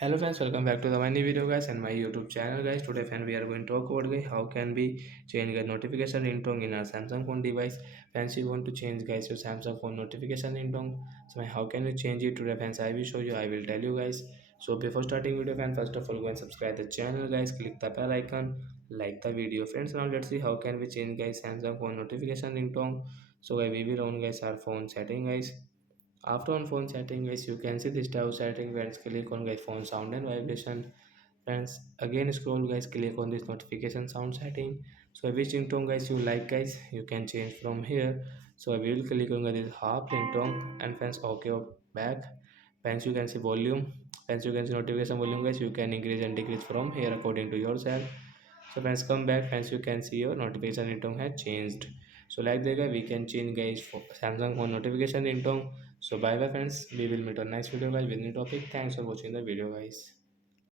Hello friends, welcome back to the my new video guys and my YouTube channel guys. Today friend we are going to talk about guys how can we change the notification ringtone in our Samsung phone device. Friends, you want to change guys your Samsung phone notification ringtone. So how can you change it today friends? I will show you. I will tell you guys. So before starting video friends, first of all go and subscribe the channel guys. Click the bell icon, like the video friends. Now let's see how can we change guys Samsung phone notification ringtone. So guys, we will on guys our phone setting guys. After on phone setting guys, you can see this tab setting. Friends, click on guys phone sound and vibration. Friends, again scroll guys, click on this notification sound setting. So which ringtone guys you like guys, you can change from here. So I will click on this half ringtone and friends okay back. Friends, you can see volume. Friends, you can see notification volume guys, you can increase and decrease from here according to yourself. So friends, come back. Friends, you can see your notification ringtone has changed. So like that guys, we can change guys for Samsung phone notification ringtone. So bye bye friends, we will meet on next video guys with new topic. Thanks for watching the video guys.